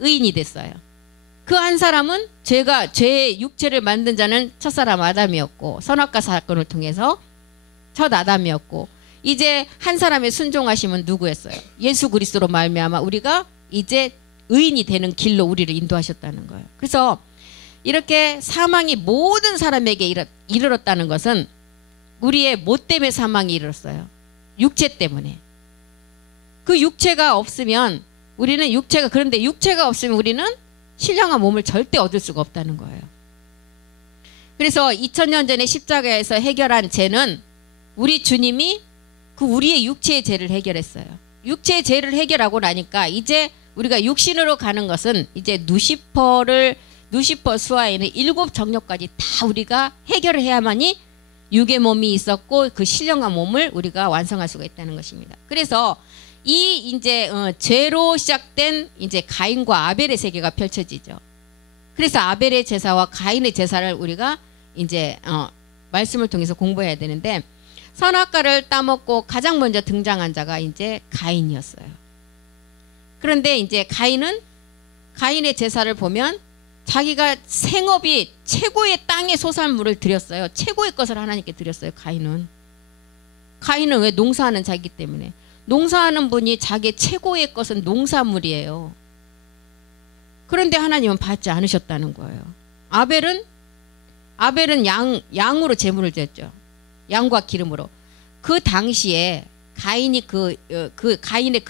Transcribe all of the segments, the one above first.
의인이 됐어요. 그 한 사람은 죄의 육체를 만든 자는 첫사람 아담이었고 선악과 사건을 통해서 첫 아담이었고 이제 한 사람의 순종하심은 누구였어요? 예수 그리스도로 말미암아 우리가 이제 의인이 되는 길로 우리를 인도하셨다는 거예요. 그래서 이렇게 사망이 모든 사람에게 이르렀다는 것은 우리의 못 때문에 사망이 이르렀어요. 육체 때문에. 그 육체가 없으면 그런데 육체가 없으면 우리는 신령한 몸을 절대 얻을 수가 없다는 거예요. 그래서 2000년 전에 십자가에서 해결한 죄는 우리 주님이 그 우리의 육체의 죄를 해결했어요. 육체의 죄를 해결하고 나니까 이제 우리가 육신으로 가는 것은 이제 누시퍼 수하에는 7 정욕까지 다 우리가 해결을 해야만이 육의 몸이 있었고 그 신령한 몸을 우리가 완성할 수가 있다는 것입니다. 그래서 이 이제 죄로 시작된 이제 가인과 아벨의 세계가 펼쳐지죠. 그래서 아벨의 제사와 가인의 제사를 우리가 이제 말씀을 통해서 공부해야 되는데 선악과를 따먹고 가장 먼저 등장한 자가 이제 가인이었어요. 그런데 이제 가인의 제사를 보면 자기가 생업이 최고의 땅의 소산물을 드렸어요. 최고의 것을 하나님께 드렸어요. 가인은 왜 농사하는 자이기 때문에. 농사하는 분이 자기의 최고의 것은 농산물이에요. 그런데 하나님은 받지 않으셨다는 거예요. 아벨은 양으로 제물을 드렸죠. 양과 기름으로. 그 당시에 가인의 그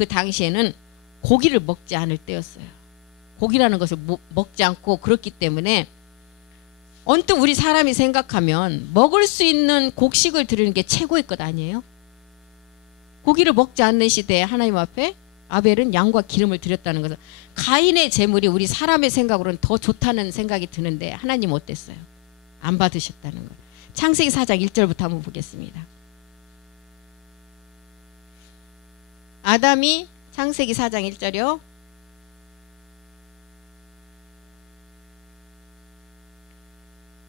당시에는 고기를 먹지 않을 때였어요. 고기라는 것을 먹지 않고 그렇기 때문에 언뜻 우리 사람이 생각하면 먹을 수 있는 곡식을 드리는 게 최고의 것 아니에요? 고기를 먹지 않는 시대에 하나님 앞에 아벨은 양과 기름을 드렸다는 것은 가인의 제물이 우리 사람의 생각으로는 더 좋다는 생각이 드는데 하나님 어땠어요? 안 받으셨다는 거예요. 창세기 4장 1절부터 한번 보겠습니다. 아담이 창세기 4장 1절이요.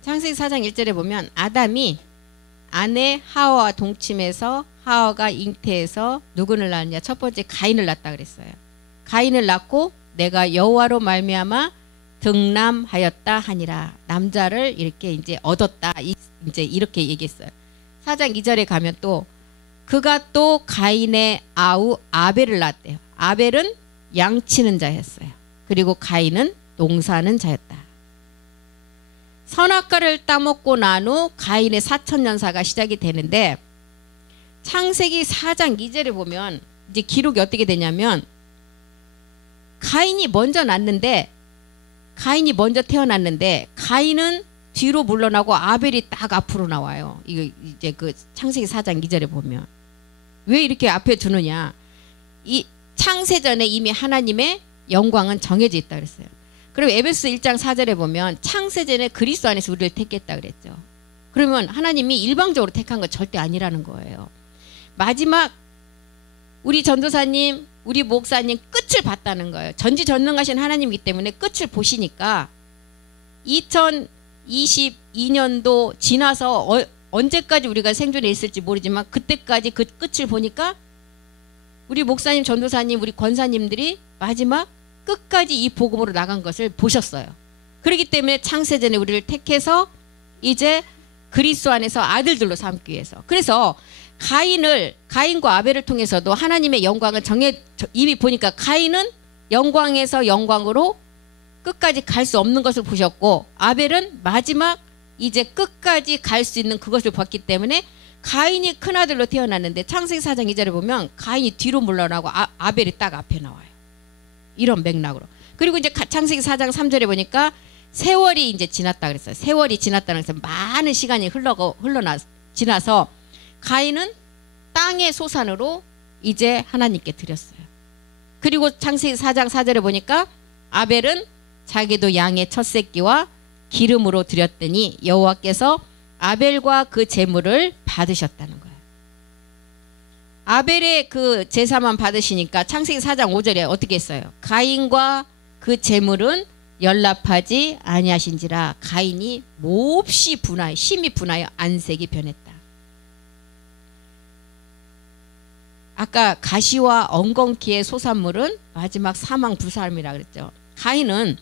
창세기 4장 1절에 보면 아담이 아내 하와와 동침해서 하와가 잉태해서 누구를 낳았냐? 첫 번째 가인을 낳았다 그랬어요. 가인을 낳고 내가 여호와로 말미암아 등남하였다 하니라. 남자를 이렇게 이제 얻었다. 이제 이렇게 얘기했어요. 4장 2절에 가면 또 그가 또 가인의 아우 아벨을 낳았대요. 아벨은 양치는 자였어요. 그리고 가인은 농사하는 자였다. 선악과를 따먹고 난 후 가인의 사천년사가 시작이 되는데 창세기 4장 2절에 보면 이제 기록이 어떻게 되냐면 가인이 먼저 태어났는데 가인은 뒤로 물러나고 아벨이 딱 앞으로 나와요. 이거 이제 그 창세기 4장 2절에 보면 왜 이렇게 앞에 두느냐? 이 창세전에 이미 하나님의 영광은 정해져 있다 그랬어요. 그리고 에베소 1장 4절에 보면 창세전에 그리스도 안에서 우리를 택했다 그랬죠. 그러면 하나님이 일방적으로 택한 건 절대 아니라는 거예요. 마지막 우리 전도사님, 우리 목사님 끝을 봤다는 거예요. 전지전능하신 하나님이기 때문에 끝을 보시니까 2022년도 지나서 언제까지 우리가 생존해 있을지 모르지만 그때까지 그 끝을 보니까 우리 목사님, 전도사님, 우리 권사님들이 마지막 끝까지 이 복음으로 나간 것을 보셨어요. 그렇기 때문에 창세전에 우리를 택해서 이제 그리스도 안에서 아들들로 삼기 위해서. 그래서 가인과 아벨을 통해서도 하나님의 영광을 이미 보니까 가인은 영광에서 영광으로 끝까지 갈 수 없는 것을 보셨고 아벨은 마지막 이제 끝까지 갈 수 있는 그것을 봤기 때문에 가인이 큰아들로 태어났는데 창세기 4장 2절에 보면 가인이 뒤로 물러나고 아벨이 딱 앞에 나와요. 이런 맥락으로. 그리고 이제 창세기 4장 3절에 보니까 세월이 이제 지났다 그랬어요. 세월이 지났다는 것은 많은 시간이 지나서 가인은 땅의 소산으로 이제 하나님께 드렸어요. 그리고 창세기 4장 4절에 보니까 아벨은 자기도 양의 첫 새끼와 기름으로 드렸더니 여호와께서 아벨과 그 제물을 받으셨다는 거예요. 아벨의 그 제사만 받으시니까 창세기 4장 5절에 어떻게 했어요? 가인과 그 제물은 연락하지 아니하신지라 가인이 몹시 심히 분하여 안색이 변했다. 아까 가시와 엉겅퀴의 소산물은 마지막 사망 불사함이라 그랬죠. 가인은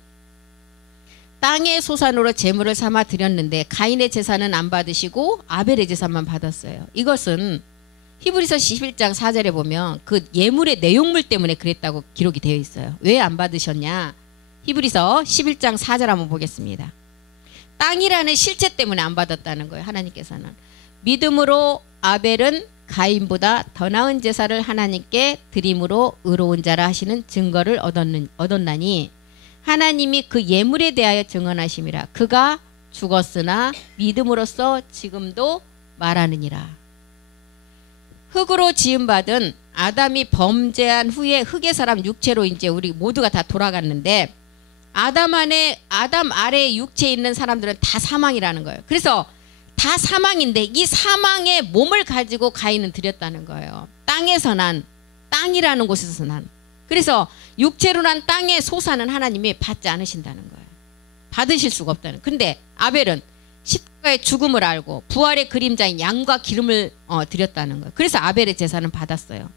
땅의 소산으로 제물을 삼아 드렸는데 가인의 제사는 안 받으시고 아벨의 제사만 받았어요. 이것은 히브리서 11장 4절에 보면 그 예물의 내용물 때문에 그랬다고 기록이 되어 있어요. 왜 안 받으셨냐? 히브리서 11장 4절 한번 보겠습니다. 땅이라는 실체 때문에 안 받았다는 거예요. 하나님께서는. 믿음으로 아벨은 가인보다 더 나은 제사를 하나님께 드림으로 의로운 자라 하시는 증거를 얻었나니 하나님이 그 예물에 대하여 증언하심이라. 그가 죽었으나 믿음으로써 지금도 말하느니라. 흑으로 지음받은 아담이 범죄한 후에 흑의 사람 육체로 이제 우리 모두가 다 돌아갔는데 아담 아래에 육체에 있는 사람들은 다 사망이라는 거예요. 그래서 다 사망인데 이 사망의 몸을 가지고 가인은 드렸다는 거예요. 땅에서 난, 땅이라는 곳에서 난. 그래서 육체로 난 땅의 소산은 하나님이 받지 않으신다는 거예요. 받으실 수가 없다는. 근데 아벨은 십자가의 죽음을 알고 부활의 그림자인 양과 기름을 드렸다는 거예요. 그래서 아벨의 제사는 받았어요.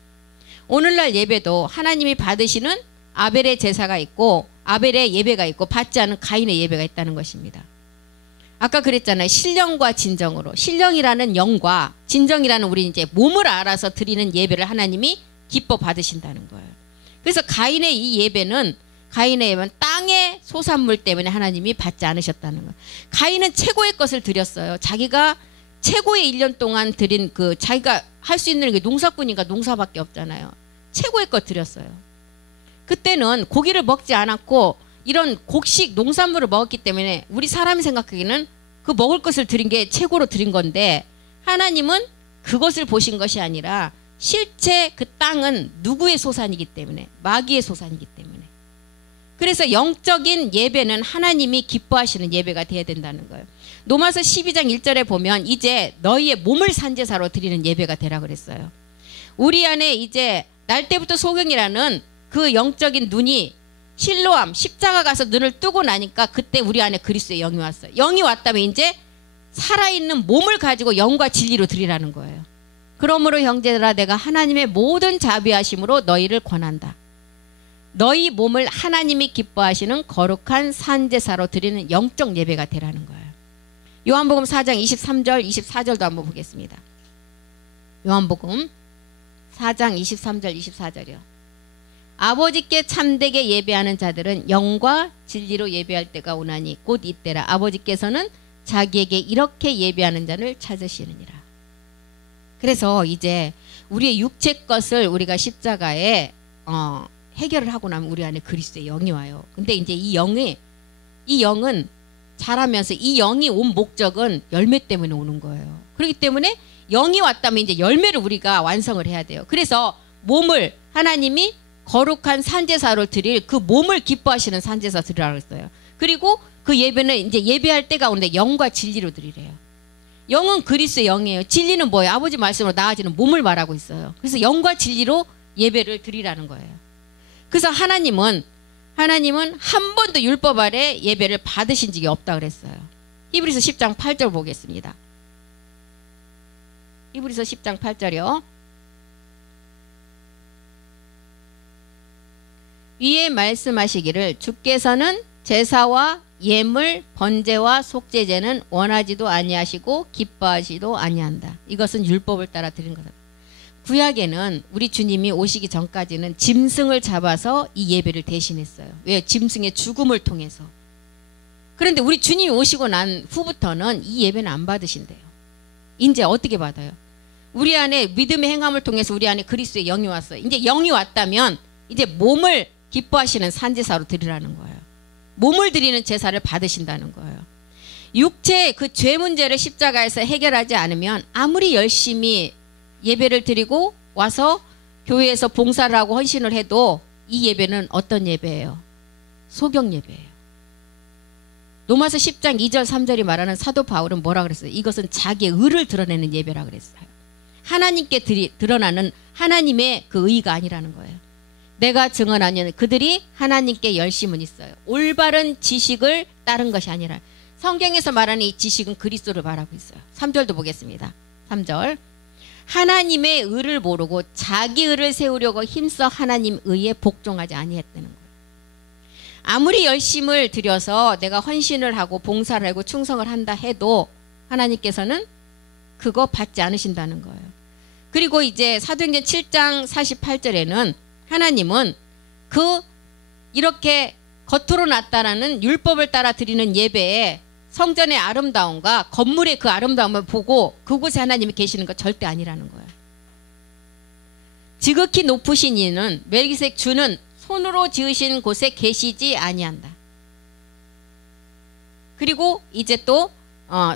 오늘날 예배도 하나님이 받으시는 아벨의 제사가 있고 아벨의 예배가 있고 받지 않은 가인의 예배가 있다는 것입니다. 아까 그랬잖아요. 신령과 진정으로. 신령이라는 영과 진정이라는 우리 이제 몸을 알아서 드리는 예배를 하나님이 기뻐 받으신다는 거예요. 그래서 가인의 이 예배는 땅의 소산물 때문에 하나님이 받지 않으셨다는 거예요. 가인은 최고의 것을 드렸어요. 자기가 최고의 1년 동안 드린 그 자기가 할 수 있는 게 농사꾼이니까 농사밖에 없잖아요. 최고의 것 드렸어요. 그때는 고기를 먹지 않았고 이런 곡식 농산물을 먹었기 때문에 우리 사람이 생각하기에는 그 먹을 것을 드린 게 최고로 드린 건데 하나님은 그것을 보신 것이 아니라 실제 그 땅은 누구의 소산이기 때문에 마귀의 소산이기 때문에 그래서 영적인 예배는 하나님이 기뻐하시는 예배가 돼야 된다는 거예요. 로마서 12장 1절에 보면 이제 너희의 몸을 산제사로 드리는 예배가 되라 그랬어요. 우리 안에 이제 날 때부터 소경이라는 그 영적인 눈이 실로암 십자가 가서 눈을 뜨고 나니까 그때 우리 안에 그리스도의 영이 왔어요. 영이 왔다면 이제 살아있는 몸을 가지고 영과 진리로 드리라는 거예요. 그러므로 형제들아 내가 하나님의 모든 자비하심으로 너희를 권한다. 너희 몸을 하나님이 기뻐하시는 거룩한 산제사로 드리는 영적 예배가 되라는 거예요. 요한복음 4장 23절 24절도 한번 보겠습니다. 요한복음 4장 23절 24절이요. 아버지께 참되게 예배하는 자들은 영과 진리로 예배할 때가 오나니 곧 이때라. 아버지께서는 자기에게 이렇게 예배하는 자를 찾으시느니라. 그래서 이제 우리의 육체 것을 우리가 십자가에 해결을 하고 나면 우리 안에 그리스도의 영이 와요. 근데 이제 이 영은 자라면서 이 영이 온 목적은 열매 때문에 오는 거예요. 그렇기 때문에 영이 왔다면 이제 열매를 우리가 완성을 해야 돼요. 그래서 몸을 하나님이 거룩한 산제사로 드릴 그 몸을 기뻐하시는 산제사 드리라고 했어요. 그리고 그 예배는 이제 예배할 때가 오는데 영과 진리로 드리래요. 영은 그리스도의 영이에요. 진리는 뭐예요? 아버지 말씀으로 나아지는 몸을 말하고 있어요. 그래서 영과 진리로 예배를 드리라는 거예요. 그래서 하나님은 한 번도 율법 아래 예배를 받으신 적이 없다 그랬어요. 히브리서 10장 8절 보겠습니다. 히브리서 10장 8절이요. 위에 말씀하시기를 주께서는 제사와 예물, 번제와 속죄제는 원하지도 아니하시고 기뻐하지도 아니한다. 이것은 율법을 따라 드린 거다. 구약에는 우리 주님이 오시기 전까지는 짐승을 잡아서 이 예배를 대신했어요. 왜? 짐승의 죽음을 통해서. 그런데 우리 주님이 오시고 난 후부터는 이 예배는 안 받으신대요. 이제 어떻게 받아요? 우리 안에 믿음의 행함을 통해서 우리 안에 그리스도의 영이 왔어요. 이제 영이 왔다면 이제 몸을 기뻐하시는 산제사로 드리라는 거예요. 몸을 드리는 제사를 받으신다는 거예요. 육체의 그 죄 문제를 십자가에서 해결하지 않으면 아무리 열심히 예배를 드리고 와서 교회에서 봉사를 하고 헌신을 해도 이 예배는 어떤 예배예요? 소경 예배예요. 로마서 10장 2절 3절이 말하는 사도 바울은 뭐라 그랬어요? 이것은 자기의 의를 드러내는 예배라 그랬어요. 하나님께 드러나는 하나님의 그 의가 아니라는 거예요. 내가 증언하는 그들이 하나님께 열심은 있어요. 올바른 지식을 따른 것이 아니라 성경에서 말하는 이 지식은 그리스도를 말하고 있어요. 3절도 보겠습니다. 3절 하나님의 의를 모르고 자기 의를 세우려고 힘써 하나님 의에 복종하지 아니했다는 거예요. 아무리 열심을 들여서 내가 헌신을 하고 봉사를 하고 충성을 한다 해도 하나님께서는 그거 받지 않으신다는 거예요. 그리고 이제 사도행전 7장 48절에는 하나님은 이렇게 겉으로 낫다라는 율법을 따라 드리는 예배에 성전의 아름다움과 건물의 그 아름다움을 보고 그곳에 하나님이 계시는 거 절대 아니라는 거예요. 지극히 높으신 이는 멜기세덱 주는 손으로 지으신 곳에 계시지 아니한다. 그리고 이제 또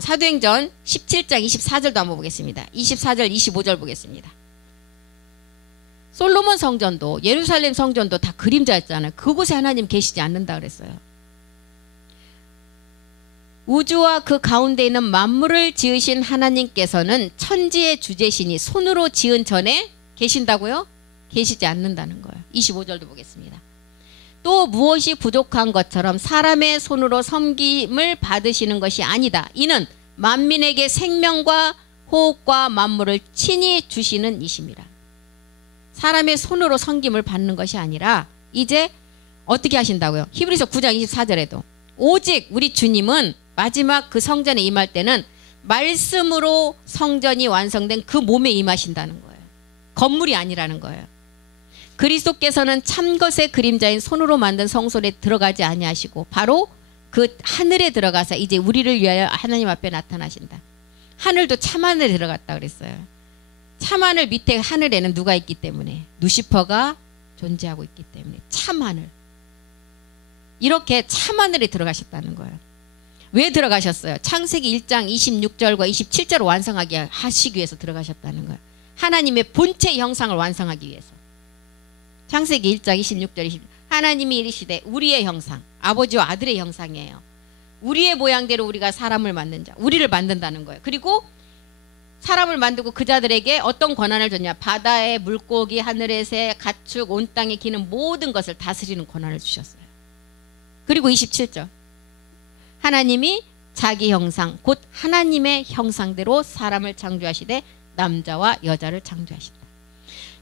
사도행전 17장 24절도 한번 보겠습니다. 24절 25절 보겠습니다. 솔로몬 성전도 예루살렘 성전도 다 그림자였잖아요. 그곳에 하나님 계시지 않는다 그랬어요. 우주와 그 가운데 있는 만물을 지으신 하나님께서는 천지의 주제시니 손으로 지은 전에 계신다고요? 계시지 않는다는 거예요. 25절도 보겠습니다. 또 무엇이 부족한 것처럼 사람의 손으로 섬김을 받으시는 것이 아니다. 이는 만민에게 생명과 호흡과 만물을 친히 주시는 이심이라. 사람의 손으로 섬김을 받는 것이 아니라 이제 어떻게 하신다고요? 히브리서 9장 24절에도 오직 우리 주님은 마지막 그 성전에 임할 때는 말씀으로 성전이 완성된 그 몸에 임하신다는 거예요. 건물이 아니라는 거예요. 그리스도께서는 참것의 그림자인 손으로 만든 성소에 들어가지 아니하시고 바로 그 하늘에 들어가서 이제 우리를 위하여 하나님 앞에 나타나신다. 하늘도 참하늘에 들어갔다 그랬어요. 참하늘 밑에 하늘에는 누가 있기 때문에? 루시퍼가 존재하고 있기 때문에 참하늘. 이렇게 참하늘에 들어가셨다는 거예요. 왜 들어가셨어요? 창세기 1장 26절과 27절을 완성하게 하시기 위해서 들어가셨다는 거예요. 하나님의 본체 형상을 완성하기 위해서. 창세기 1장 26절 20절 하나님이 이르시되 우리의 형상, 아버지와 아들의 형상이에요. 우리의 모양대로 우리가 사람을 만든 자, 우리를 만든다는 거예요. 그리고 사람을 만들고 그 자들에게 어떤 권한을 줬냐? 바다의 물고기, 하늘의 새, 가축, 온 땅에 기는 모든 것을 다스리는 권한을 주셨어요. 그리고 27절 하나님이 자기 형상 곧 하나님의 형상대로 사람을 창조하시되 남자와 여자를 창조하신다.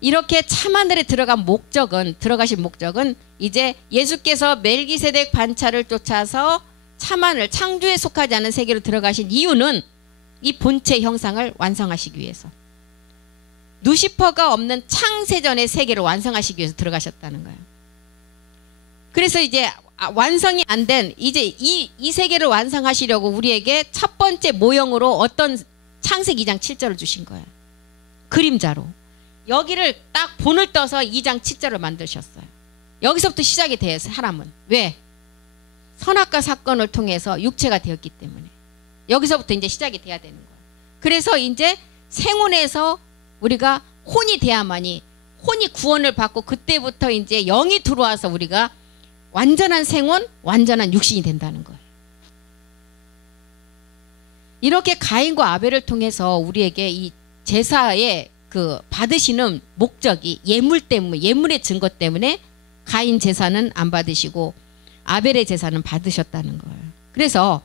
이렇게 참하늘에 들어가신 목적은 이제 예수께서 멜기세덱 반차를 쫓아서 참하늘 창조에 속하지 않은 세계로 들어가신 이유는 이 본체 형상을 완성하시기 위해서, 루시퍼가 없는 창세전의 세계를 완성하시기 위해서 들어가셨다는 거예요. 그래서 이제 완성이 안 된 이제 이 세계를 완성하시려고 우리에게 첫 번째 모형으로 어떤 창세기 2장 7절을 주신 거예요. 그림자로. 여기를 딱 본을 떠서 2장 7절을 만드셨어요. 여기서부터 시작이 돼요. 사람은. 왜? 선악과 사건을 통해서 육체가 되었기 때문에. 여기서부터 이제 시작이 돼야 되는 거예요. 그래서 이제 생혼에서 우리가 혼이 돼야만이, 혼이 구원을 받고 그때부터 이제 영이 들어와서 우리가 완전한 생혼, 완전한 육신이 된다는 거예요. 이렇게 가인과 아벨을 통해서 우리에게 이 제사의 그 받으시는 목적이 예물의 증거 때문에 가인 제사는 안 받으시고 아벨의 제사는 받으셨다는 거예요. 그래서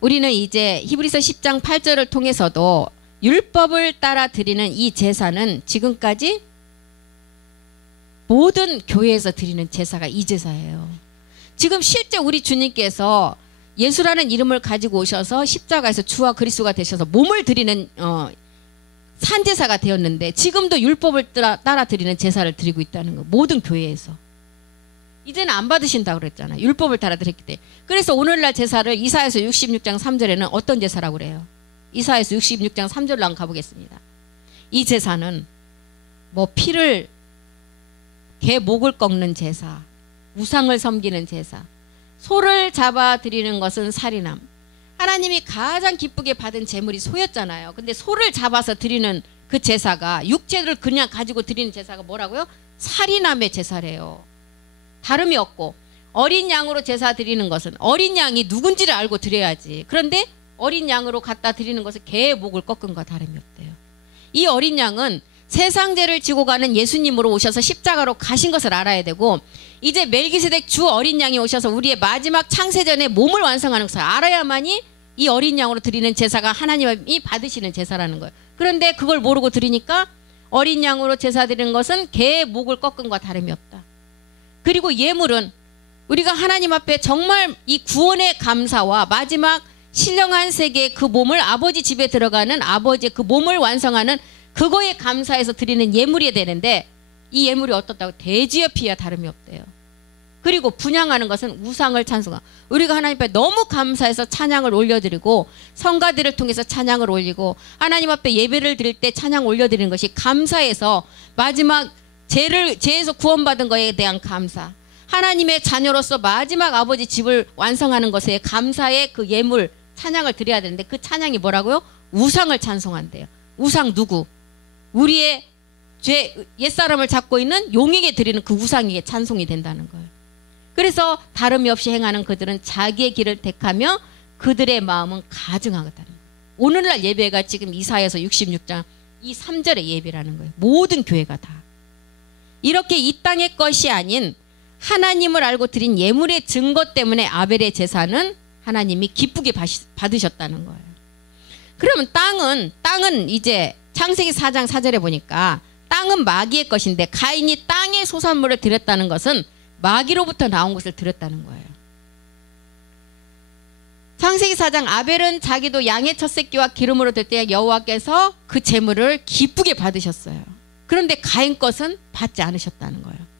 우리는 이제 히브리서 10장 8절을 통해서도 율법을 따라 드리는 이 제사는 지금까지 모든 교회에서 드리는 제사가 이 제사예요. 지금 실제 우리 주님께서 예수라는 이름을 가지고 오셔서 십자가에서 주와 그리스도가 되셔서 몸을 드리는 산제사가 되었는데 지금도 율법을 따라 드리는 제사를 드리고 있다는 거. 모든 교회에서. 이제는 안 받으신다고 그랬잖아요. 율법을 따라 드렸기 때문에. 그래서 오늘날 제사를 이사야서 66장 3절에는 어떤 제사라고 그래요? 이사야서 66장 3절로 한번 가보겠습니다. 이 제사는 뭐 피를 개 목을 꺾는 제사, 우상을 섬기는 제사, 소를 잡아 드리는 것은 살인함. 하나님이 가장 기쁘게 받은 제물이 소였잖아요. 근데 소를 잡아서 드리는 그 제사가, 육체를 그냥 가지고 드리는 제사가 뭐라고요? 살인함의 제사래요. 다름이 없고, 어린 양으로 제사 드리는 것은 어린 양이 누군지를 알고 드려야지. 그런데 어린 양으로 갖다 드리는 것은 개의 목을 꺾은 것과 다름이 없대요. 이 어린 양은 세상 죄를 지고 가는 예수님으로 오셔서 십자가로 가신 것을 알아야 되고, 이제 멜기세덱 주 어린 양이 오셔서 우리의 마지막 창세전에 몸을 완성하는 것을 알아야만이 이 어린 양으로 드리는 제사가 하나님이 받으시는 제사라는 거예요. 그런데 그걸 모르고 드리니까 어린 양으로 제사 드리는 것은 개의 목을 꺾은 것과 다름이 없다. 그리고 예물은 우리가 하나님 앞에 정말 이 구원의 감사와 마지막 신령한 세계의 그 몸을 아버지 집에 들어가는 아버지의 그 몸을 완성하는 그거에 감사해서 드리는 예물이 되는데 이 예물이 어떻다고? 돼지와 피와 다름이 없대요. 그리고 분향하는 것은 우상을 찬송하고 우리가 하나님 앞에 너무 감사해서 찬양을 올려드리고 성가들을 통해서 찬양을 올리고 하나님 앞에 예배를 드릴 때 찬양 올려드리는 것이 감사해서 마지막 죄에서 구원받은 것에 대한 감사, 하나님의 자녀로서 마지막 아버지 집을 완성하는 것에 감사의 그 예물 찬양을 드려야 되는데 그 찬양이 뭐라고요? 우상을 찬송한대요. 우상 누구? 우리의 옛사람을 잡고 있는 용에게 드리는 그 우상에게 찬송이 된다는 거예요. 그래서 다름이 없이 행하는 그들은 자기의 길을 택하며 그들의 마음은 가증하다는 거예요. 오늘날 예배가 지금 이사야서 66장 이 3절의 예배라는 거예요. 모든 교회가 다. 이렇게 이 땅의 것이 아닌 하나님을 알고 드린 예물의 증거 때문에 아벨의 제사는 하나님이 기쁘게 받으셨다는 거예요. 그러면 땅은 이제 창세기 4장 4절에 보니까 땅은 마귀의 것인데 가인이 땅의 소산물을 드렸다는 것은 마귀로부터 나온 것을 드렸다는 거예요. 창세기 4장 아벨은 자기도 양의 첫 새끼와 기름으로 될 때 여호와께서 그 제물을 기쁘게 받으셨어요. 그런데 가인 것은 받지 않으셨다는 거예요.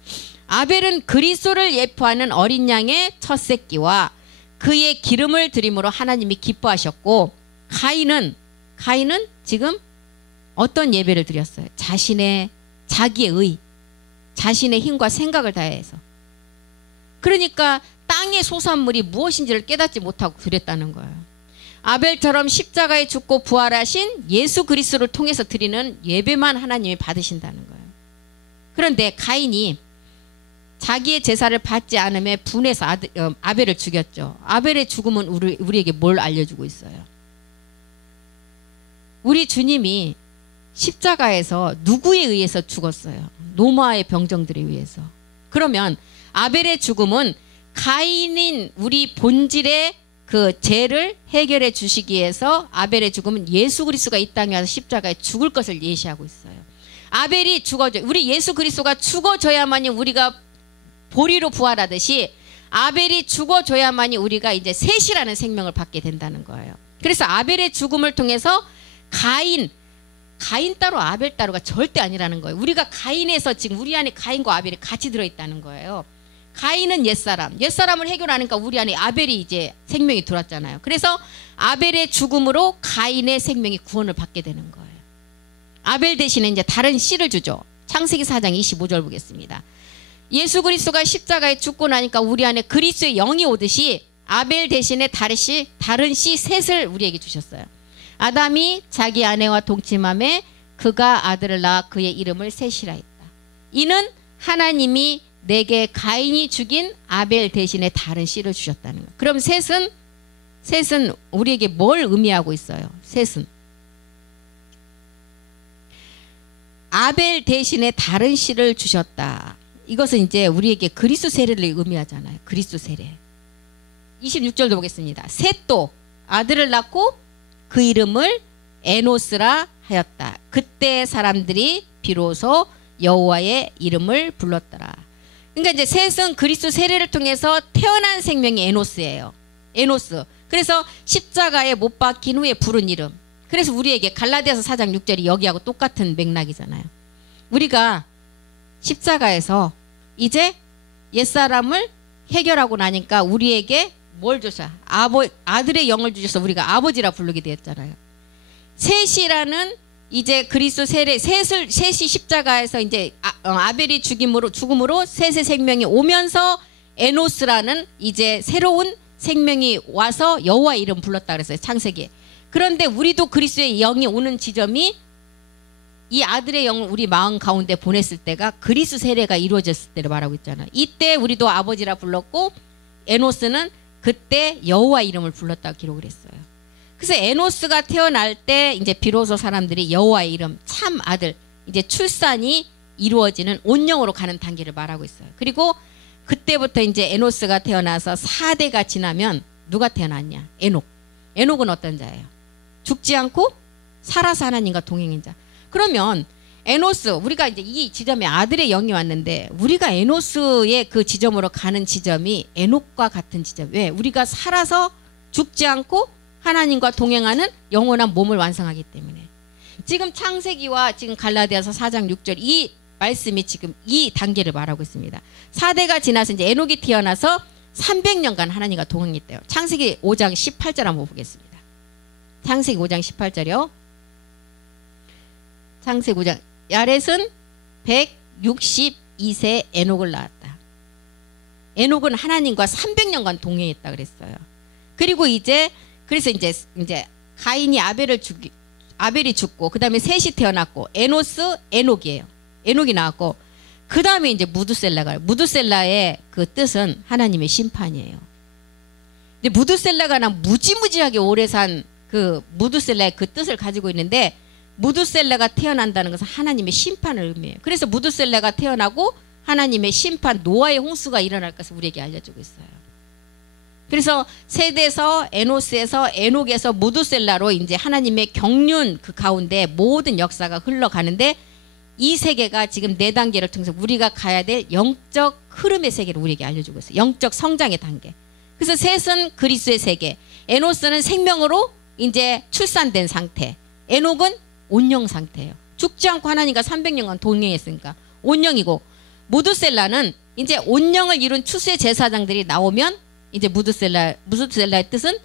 아벨은 그리스도를 예표하는 어린 양의 첫 새끼와 그의 기름을 드림으로 하나님이 기뻐하셨고 가인은 지금 어떤 예배를 드렸어요? 자기의 의, 자신의 힘과 생각을 다해서. 그러니까 땅의 소산물이 무엇인지를 깨닫지 못하고 드렸다는 거예요. 아벨처럼 십자가에 죽고 부활하신 예수 그리스도를 통해서 드리는 예배만 하나님이 받으신다는 거예요. 그런데 가인이 자기의 제사를 받지 않음에 분해서 아벨을 죽였죠. 아벨의 죽음은 우리에게 뭘 알려주고 있어요? 우리 주님이 십자가에서 누구에 의해서 죽었어요? 노마의 병정들에 의해서. 그러면 아벨의 죽음은 가인인 우리 본질의 그 죄를 해결해 주시기 위해서 아벨의 죽음은 예수 그리스도가 이 땅에 와서 십자가에 죽을 것을 예시하고 있어요. 아벨이 죽어져, 우리 예수 그리스도가 죽어져야만이 우리가 보리로 부활하듯이 아벨이 죽어줘야만이 우리가 이제 셋이라는 생명을 받게 된다는 거예요. 그래서 아벨의 죽음을 통해서 가인 따로 아벨 따로가 절대 아니라는 거예요. 우리가 가인에서 지금 우리 안에 가인과 아벨이 같이 들어있다는 거예요. 가인은 옛사람을 해결하니까 우리 안에 아벨이 이제 생명이 들어왔잖아요. 그래서 아벨의 죽음으로 가인의 생명이 구원을 받게 되는 거예요. 아벨 대신에 이제 다른 씨를 주죠. 창세기 4장 25절 보겠습니다. 예수 그리스도가 십자가에 죽고 나니까 우리 안에 그리스도의 영이 오듯이 아벨 대신에 다른 씨 셋을 우리에게 주셨어요. 아담이 자기 아내와 동침함에 그가 아들을 낳아 그의 이름을 셋이라 했다. 이는 하나님이 내게 가인이 죽인 아벨 대신에 다른 씨를 주셨다는 거예요. 그럼 셋은 우리에게 뭘 의미하고 있어요? 셋은 아벨 대신에 다른 씨를 주셨다. 이것은 이제 우리에게 그리스도 세례를 의미하잖아요. 그리스도 세례. 26절도 보겠습니다. 셋도 아들을 낳고 그 이름을 에노스라 하였다. 그때 사람들이 비로소 여호와의 이름을 불렀더라. 그러니까 이제 셋은 그리스도 세례를 통해서 태어난 생명이 에노스예요. 에노스. 그래서 십자가에 못 박힌 후에 부른 이름. 그래서 우리에게 갈라디아서 4장 6절이 여기하고 똑같은 맥락이잖아요. 우리가 십자가에서 이제 옛사람을 해결하고 나니까 우리에게 뭘 주셔? 아들의 영을 주셔서 우리가 아버지라 부르게 되었잖아요. 셋이라는 이제 그리스도 세례, 셋이 십자가에서 이제 아벨이 죽음으로 셋의 생명이 오면서 에노스라는 이제 새로운 생명이 와서 여호와 이름 불렀다 그랬어요. 창세기에. 그런데 우리도 그리스도의 영이 오는 지점이 이 아들의 영을 우리 마음 가운데 보냈을 때가 그리스도 세례가 이루어졌을 때를 말하고 있잖아요. 이때 우리도 아버지라 불렀고 에노스는 그때 여호와 이름을 불렀다고 기록을 했어요. 그래서 에노스가 태어날 때 이제 비로소 사람들이 여호와의 이름 참 아들 이제 출산이 이루어지는 온영으로 가는 단계를 말하고 있어요. 그리고 그때부터 이제 에노스가 태어나서 4대가 지나면 누가 태어났냐? 에녹은 어떤 자예요? 죽지 않고 살아서 하나님과 동행인 자. 그러면 에노스, 우리가 이제 이 지점에 아들의 영이 왔는데 우리가 에노스의 그 지점으로 가는 지점이 에녹과 같은 지점. 왜? 우리가 살아서 죽지 않고 하나님과 동행하는 영원한 몸을 완성하기 때문에. 지금 창세기와 지금 갈라디아서 4장 6절 이 말씀이 지금 이 단계를 말하고 있습니다. 4대가 지나서 이제 에녹이 태어나서 300년간 하나님과 동행했대요. 창세기 5장 18절 한번 보겠습니다. 창세기 5장 18절이요. 창세기 5장. 야렛은 162세 에녹을 낳았다. 에녹은 하나님과 300년간 동행했다 그랬어요. 그리고 그래서 이제 가인이 아벨이 죽고 그다음에 셋이 태어났고 에노스 에녹이에요. 에녹이 나왔고 그다음에 이제 무두셀라의 그 뜻은 하나님의 심판이에요. 근데 무두셀라가 무지무지하게 오래 산 그 무두셀라의 그 뜻을 가지고 있는데 무두셀라가 태어난다는 것은 하나님의 심판을 의미해요. 그래서 무두셀라가 태어나고 하나님의 심판 노아의 홍수가 일어날 것을 우리에게 알려주고 있어요. 그래서 셋에서 에노스에서 에녹에서 무두셀라로 이제 하나님의 경륜 그 가운데 모든 역사가 흘러가는데 이 세계가 지금 4단계를 통해서 우리가 가야 될 영적 흐름의 세계를 우리에게 알려주고 있어요. 영적 성장의 단계. 그래서 셋은 그리스도의 세계, 에노스는 생명으로 이제 출산된 상태, 에녹은 온영 상태예요. 죽지 않고 하나님과 300년간 동행했으니까 온영이고, 무두셀라는 이제 온영을 이룬 추수의 제사장들이 나오면 이제 무두셀라의 뜻은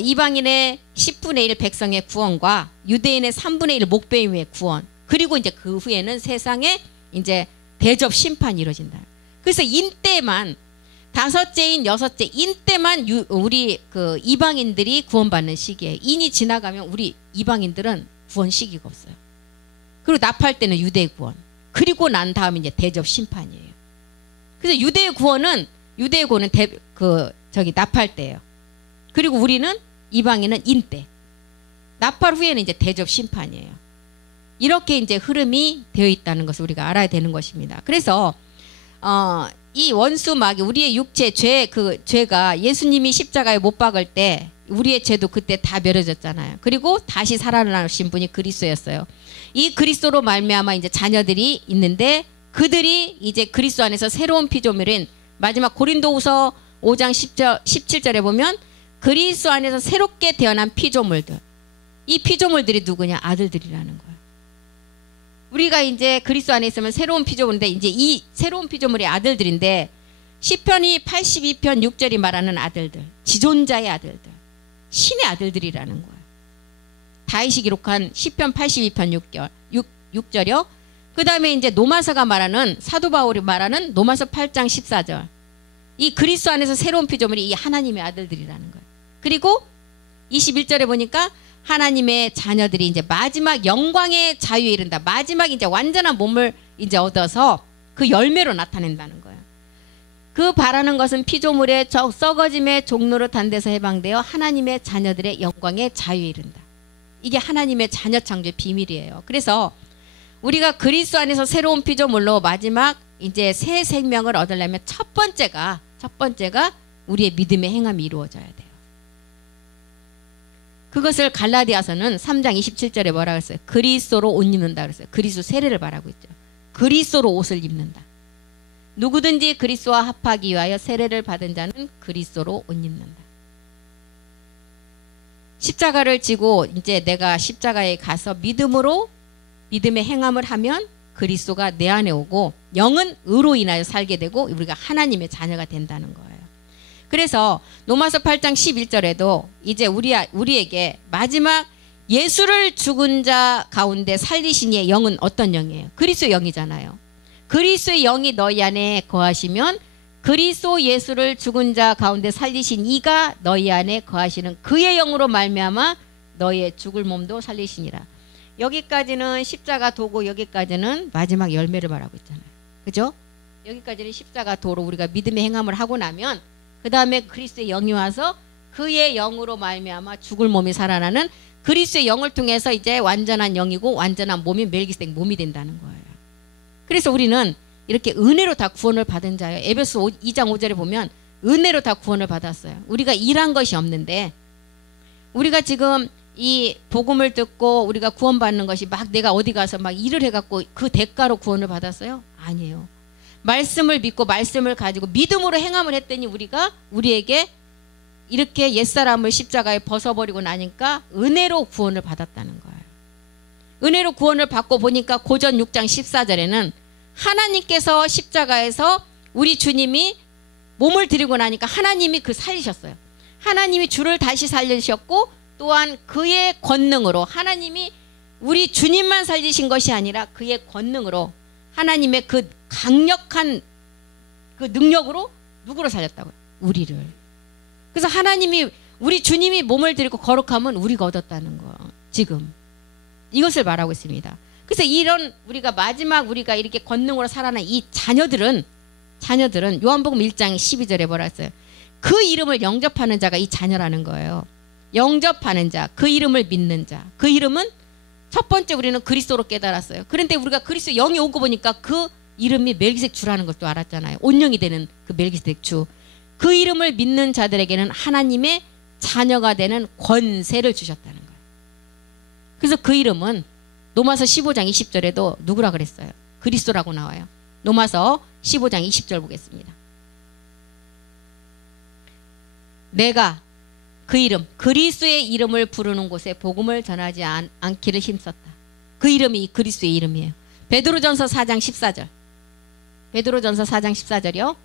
이방인의 10분의 1 백성의 구원과 유대인의 3분의 1 목배임의 구원, 그리고 이제 그 후에는 세상에 이제 대접 심판이 이루어진다. 그래서 인때만 5째인 6째 인때만 우리 그 이방인들이 구원받는 시기에, 인이 지나가면 우리 이방인들은 구원 시기가 없어요. 그리고 납할 때는 유대 구원, 그리고 난 다음에 이제 대접 심판이에요. 그래서 유대의 구원은 납할 때예요. 그리고 우리는 이방인은 인때, 납할 후에는 이제 대접 심판이에요. 이렇게 이제 흐름이 되어 있다는 것을 우리가 알아야 되는 것입니다. 그래서 이 원수 마귀, 우리의 육체 죄가 예수님이 십자가에 못 박을 때 우리의 죄도 그때 다 멸해졌잖아요. 그리고 다시 살아나신 분이 그리스도였어요. 이 그리스도로 말미암아 이제 자녀들이 있는데, 그들이 이제 그리스도 안에서 새로운 피조물인, 마지막 고린도후서 5장 17절에 보면 그리스도 안에서 새롭게 태어난 피조물들, 이 피조물들이 누구냐? 아들들이라는 거예요. 우리가 이제 그리스도 안에 있으면 새로운 피조물인데, 이제 이 새로운 피조물이 아들들인데, 시편이 82편 6절이 말하는 아들들, 지존자의 아들들, 신의 아들들이라는 거예요. 다윗이 기록한 시편 82편 6절이요. 그 다음에 이제 노마서가 말하는, 사도 바울이 말하는 노마서 8장 14절, 이 그리스도 안에서 새로운 피조물이 이 하나님의 아들들이라는 거예요. 그리고 21절에 보니까 하나님의 자녀들이 이제 마지막 영광의 자유에 이른다. 마지막 이제 완전한 몸을 이제 얻어서 그 열매로 나타낸다는 거예요. 그 바라는 것은 피조물의 썩어짐의 종로로 단 데서 해방되어 하나님의 자녀들의 영광의 자유에 이른다. 이게 하나님의 자녀 창조의 비밀이에요. 그래서 우리가 그리스도 안에서 새로운 피조물로 마지막 이제 새 생명을 얻으려면 첫 번째가 우리의 믿음의 행함이 이루어져야 돼요. 그것을 갈라디아서는 3장 27절에 뭐라고 했어요? 그리스도로 옷 입는다 그랬어요. 그리스도 세례를 말하고 있죠. 그리스도로 옷을 입는다. 누구든지 그리스도와 합하기 위하여 세례를 받은 자는 그리스도로 옷 입는다. 십자가를 지고 이제 내가 십자가에 가서 믿음으로 믿음의 행함을 하면 그리스도가 내 안에 오고 영은 의로 인하여 살게 되고 우리가 하나님의 자녀가 된다는 거예요. 그래서 로마서 8장 11절에도 이제 우리에게 마지막 예수를 죽은 자 가운데 살리신 이의 영은 어떤 영이에요? 그리스도의 영이잖아요. 그리스도의 영이 너희 안에 거하시면 그리스도 예수를 죽은 자 가운데 살리신 이가 너희 안에 거하시는 그의 영으로 말미암아 너희의 죽을 몸도 살리시니라. 여기까지는 십자가 도고, 여기까지는 마지막 열매를 말하고 있잖아요. 그죠? 여기까지는 십자가 도로 우리가 믿음의 행함을 하고 나면 그 다음에 그리스도의 영이 와서 그의 영으로 말미암아 죽을 몸이 살아나는, 그리스도의 영을 통해서 이제 완전한 영이고 완전한 몸이 멜기세덱 몸이 된다는 거예요. 그래서 우리는 이렇게 은혜로 다 구원을 받은 자예요. 에베소 2장 5절에 보면 은혜로 다 구원을 받았어요. 우리가 일한 것이 없는데, 우리가 지금 이 복음을 듣고 우리가 구원받는 것이 막 내가 어디 가서 막 일을 해갖고 그 대가로 구원을 받았어요? 아니에요. 말씀을 믿고 말씀을 가지고 믿음으로 행함을 했더니 우리에게 이렇게 옛사람을 십자가에 벗어버리고 나니까 은혜로 구원을 받았다는 거예요. 은혜로 구원을 받고 보니까 고전 6장 14절에는 하나님께서 십자가에서 우리 주님이 몸을 드리고 나니까 하나님이 그 살리셨어요. 하나님이 주를 다시 살리셨고 또한 그의 권능으로 하나님이 우리 주님만 살리신 것이 아니라 그의 권능으로 하나님의 그 강력한 그 능력으로 누구를 살렸다고요? 우리를. 그래서 하나님이 우리 주님이 몸을 드리고 거룩하면 우리가 얻었다는 거. 지금 이것을 말하고 있습니다. 그래서 이런 우리가 마지막 우리가 이렇게 권능으로 살아난 이 자녀들은 요한복음 1장 12절에 뭐라 했어요? 그 이름을 영접하는 자가 이 자녀라는 거예요. 영접하는 자, 그 이름을 믿는 자. 그 이름은 첫 번째 우리는 그리스도로 깨달았어요. 그런데 우리가 그리스도 영이 오고 보니까 그 이름이 멜기세덱 주라는 것도 알았잖아요. 온영이 되는 그 멜기세덱 주. 그 이름을 믿는 자들에게는 하나님의 자녀가 되는 권세를 주셨다는 거예요. 그래서 그 이름은 로마서 15장 20절에도 누구라 그랬어요? 그리스도라고 나와요. 로마서 15장 20절 보겠습니다. 내가 그 이름 그리스도의 이름을 부르는 곳에 복음을 전하지 않기를 힘썼다. 그 이름이 그리스도의 이름이에요. 베드로전서 4장 14절. 베드로전서 4장 14절이요.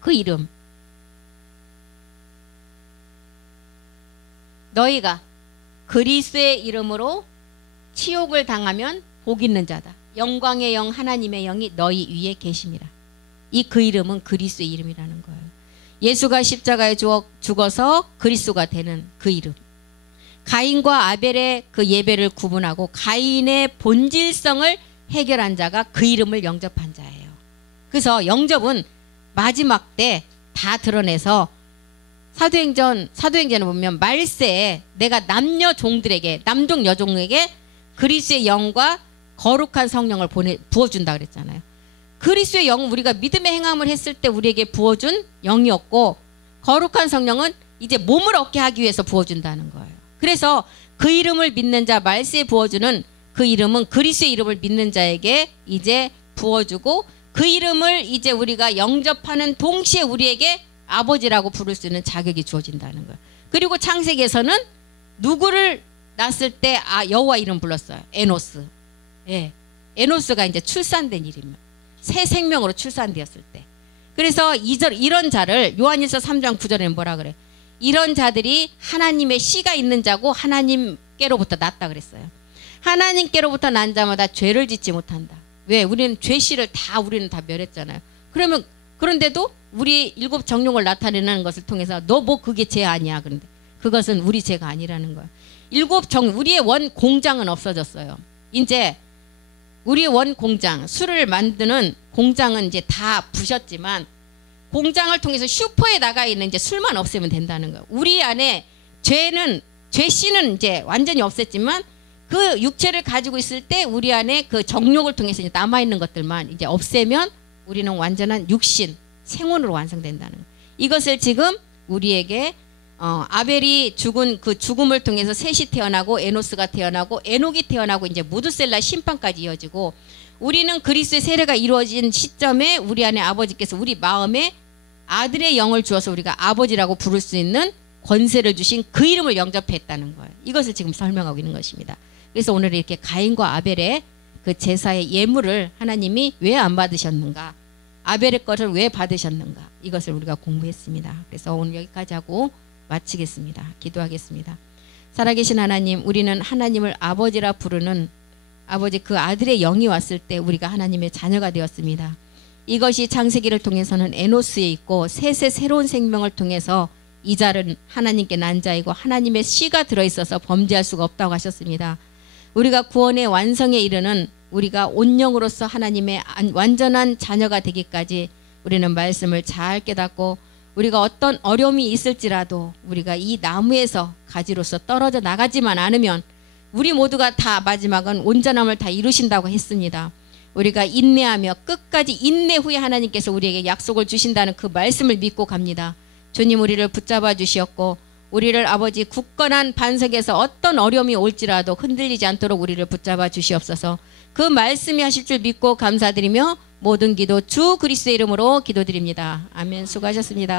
그 이름. 너희가 그리스도의 이름으로 치욕을 당하면 복 있는 자다. 영광의 영 하나님의 영이 너희 위에 계심이라. 이 그 이름은 그리스도의 이름이라는 거예요. 예수가 십자가에 죽어서 그리스도가 되는 그 이름. 가인과 아벨의 그 예배를 구분하고 가인의 본질성을 해결한 자가 그 이름을 영접한 자예요. 그래서 영접은 마지막 때 다 드러내서 사도행전에 보면 말세에 내가 남녀 종들에게 남종 여종에게 그리스도의 영과 거룩한 성령을 부어준다 그랬잖아요. 그리스도의 영은 우리가 믿음의 행함을 했을 때 우리에게 부어준 영이었고 거룩한 성령은 이제 몸을 얻게 하기 위해서 부어준다는 거예요. 그래서 그 이름을 믿는 자 말세에 부어주는 그 이름은 그리스도의 이름을 믿는 자에게 이제 부어주고 그 이름을 이제 우리가 영접하는 동시에 우리에게 아버지라고 부를 수 있는 자격이 주어진다는 거예요. 그리고 창세기에서는 누구를 낳았을 때 여호와 이름 불렀어요. 에노스. 예, 에노스가 이제 출산된 일입니다. 새 생명으로 출산되었을 때. 그래서 이런 자를 요한일서 3장 9절에는 뭐라 그래? 이런 자들이 하나님의 씨가 있는 자고 하나님께로부터 났다 그랬어요. 하나님께로부터 난 자마다 죄를 짓지 못한다. 왜? 우리는 우리는 다 멸했잖아요. 그런데도 우리 일곱 정욕을 나타내는 것을 통해서 너 뭐 그게 죄 아니야. 그런데 그것은 우리 죄가 아니라는 거야. 우리의 원 공장은 없어졌어요. 이제 우리의 원 공장, 술을 만드는 공장은 이제 다 부셨지만 공장을 통해서 슈퍼에 나가 있는 이제 술만 없애면 된다는 거예요. 우리 안에 죄씨는 이제 완전히 없앴지만 그 육체를 가지고 있을 때 우리 안에 그 정욕을 통해서 이제 남아있는 것들만 이제 없애면 우리는 완전한 육신, 생혼으로 완성된다는 거예요. 이것을 지금 우리에게 아벨이 죽은 그 죽음을 통해서 셋이 태어나고 에노스가 태어나고 에녹이 태어나고 이제 무드셀라 심판까지 이어지고 우리는 그리스도의 세례가 이루어진 시점에 우리 안에 아버지께서 우리 마음에 아들의 영을 주어서 우리가 아버지라고 부를 수 있는 권세를 주신 그 이름을 영접했다는 거예요. 이것을 지금 설명하고 있는 것입니다. 그래서 오늘 이렇게 가인과 아벨의 그 제사의 예물을 하나님이 왜 안 받으셨는가? 아벨의 것을 왜 받으셨는가? 이것을 우리가 공부했습니다. 그래서 오늘 여기까지 하고 마치겠습니다. 기도하겠습니다. 살아계신 하나님, 우리는 하나님을 아버지라 부르는 아버지 그 아들의 영이 왔을 때 우리가 하나님의 자녀가 되었습니다. 이것이 창세기를 통해서는 에노스에 있고 셋의 새로운 생명을 통해서 이 자는 하나님께 난 자이고 하나님의 씨가 들어있어서 범죄할 수가 없다고 하셨습니다. 우리가 구원의 완성에 이르는 우리가 온영으로서 하나님의 완전한 자녀가 되기까지 우리는 말씀을 잘 깨닫고 우리가 어떤 어려움이 있을지라도 우리가 이 나무에서 가지로서 떨어져 나가지만 않으면 우리 모두가 다 마지막은 온전함을 다 이루신다고 했습니다. 우리가 인내하며 끝까지 인내 후에 하나님께서 우리에게 약속을 주신다는 그 말씀을 믿고 갑니다. 주님 우리를 붙잡아 주시었고 우리를 아버지 굳건한 반석에서 어떤 어려움이 올지라도 흔들리지 않도록 우리를 붙잡아 주시옵소서. 그 말씀이 하실 줄 믿고 감사드리며 모든 기도 주 그리스도의 이름으로 기도드립니다. 아멘. 수고하셨습니다.